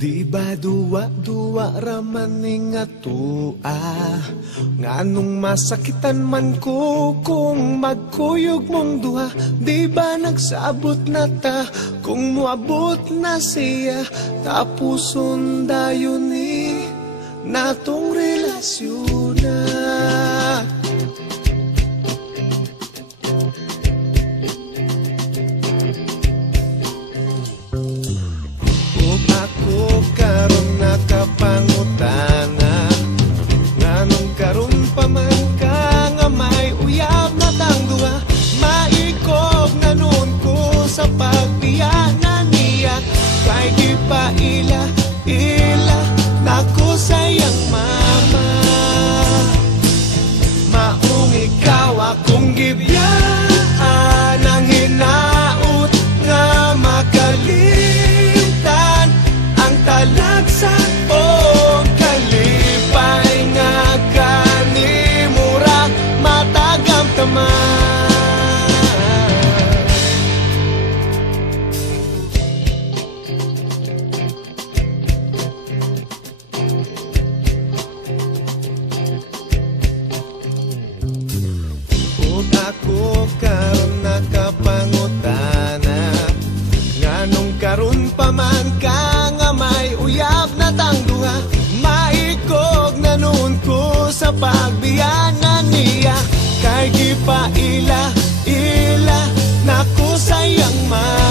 Di ba duwa-duwa raman ning atua, nganong masakitan man ko kung magkuyog mong duha. Di ba nagsabot na ta kung muabot na siya, tapuson dayon ni natong relasyon na. Ako karon nakapangutana, nganong karon pa man ka nga may uyab na tang duha. Maikog na nun ko sa pagbiyanan niya, kay di pa ila nako sayang mama. Maong ikaw akong gibiyaan, ang hinaut nga makalimtan ang talagsa o kalipay nga kanimura matagam taman. Kung ako karon nakapangutana, nganong karon pa man ka nga may uyab na tang duha. Maikog na nun ko sa pagbiyanan niya, kay gipaila nako sayang man.